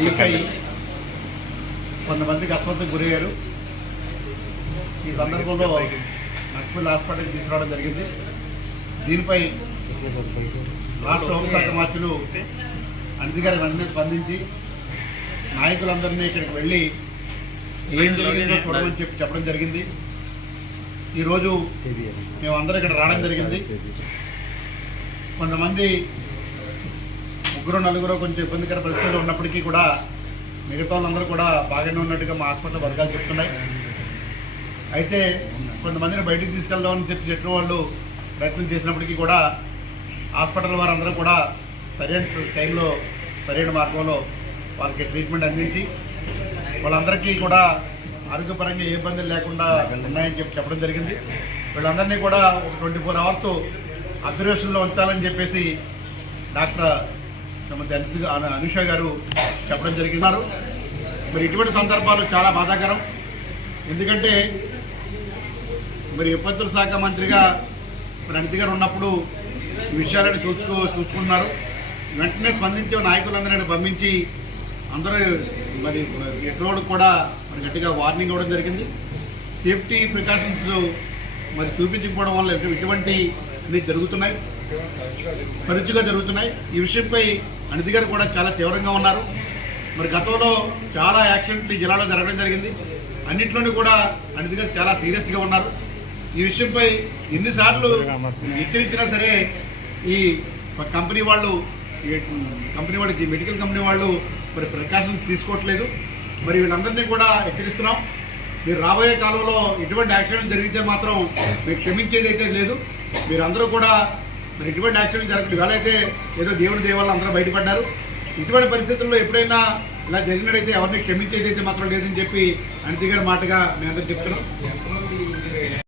Leak అయ్యి కొంతమందికి అస్వస్థకు గురయ్యారు. ఈ సందర్భంలో నక్సల్ హాస్పిటల్కి తీసుకురావడం జరిగింది. దీనిపై రాష్ట్ర హోంశాఖ మంత్రులు గారి వెంటనే స్పందించి నాయకులందరినీ ఇక్కడికి వెళ్ళి ఏం జరిగిందో చూడమని చెప్పి చెప్పడం జరిగింది. ఈరోజు మేమందరం ఇక్కడ రావడం జరిగింది. కొంతమంది ముగ్గురు నలుగురు కొంచెం ఇబ్బందికర పరిస్థితుల్లో ఉన్నప్పటికీ కూడా మిగతా వాళ్ళందరూ కూడా బాగానే ఉన్నట్టుగా మా హాస్పిటల్ వర్గాలు చెప్తున్నాయి. అయితే కొంతమందిని బయటికి తీసుకెళ్దామని చెప్పి చెప్పిన వాళ్ళు ప్రయత్నం చేసినప్పటికీ కూడా హాస్పిటల్ వారందరూ కూడా సరైన టైంలో సరైన మార్గంలో వాళ్ళకి ట్రీట్మెంట్ అందించి వాళ్ళందరికీ కూడా ఆరోగ్యపరంగా ఏ ఇబ్బందులు లేకుండా ఉన్నాయని చెప్పి చెప్పడం జరిగింది. వీళ్ళందరినీ కూడా ఒక ట్వంటీ ఫోర్ అవర్స్ అబ్జర్వేషన్లో ఉంచాలని చెప్పేసి డాక్టర్ శ్రీమతి అనుష గారు చెప్పడం జరిగినారు మరి ఇటువంటి సందర్భాలు చాలా బాధాకరం. ఎందుకంటే మరి విపత్తుల శాఖ మంత్రిగా మరి గారు ఉన్నప్పుడు ఈ విషయాలను చూసుకో చూసుకున్నారు. వెంటనే స్పందించే నాయకులందరినీ పంపించి అందరూ మరి ఎటువంటి కూడా మరి గట్టిగా వార్నింగ్ ఇవ్వడం జరిగింది. సేఫ్టీ ప్రికాషన్స్ మరి చూపించకపోవడం వల్ల ఇటువంటి అన్ని జరుగుతున్నాయి. తరచుగా జరుగుతున్నాయి. ఈ విషయంపై అనితి గారు కూడా చాలా తీవ్రంగా ఉన్నారు. మరి గతంలో చాలా యాక్సిడెంట్లు ఈ జిల్లాలో జరగడం జరిగింది. అన్నింటిలోనూ కూడా అనితి గారు చాలా సీరియస్గా ఉన్నారు. ఈ విషయంపై ఎన్నిసార్లు హెచ్చరించినా సరే ఈ కంపెనీ వాళ్ళు కంపెనీ వాళ్ళకి మెడికల్ కంపెనీ వాళ్ళు మరి ప్రికాషన్స్ తీసుకోవట్లేదు. మరి వీళ్ళందరినీ కూడా హెచ్చరిస్తున్నాం. మీరు రాబోయే కాలంలో ఎటువంటి యాక్సిడెంట్ జరిగితే మాత్రం మీరు క్షమించేది అయితే లేదు. మీరందరూ కూడా మరి ఎటువంటి యాక్సిడెంట్ జరగదు ఇవాళ అయితే ఏదో దేవుడి దేవాళ్ళు అందరూ బయటపడ్డారు. ఇటువంటి పరిస్థితుల్లో ఎప్పుడైనా ఇలా జరిగినట్టయితే ఎవరిని క్షమించేది అయితే మాత్రం లేదని చెప్పి అనితి గారి మాటగా మేమందరూ చెప్తున్నాం.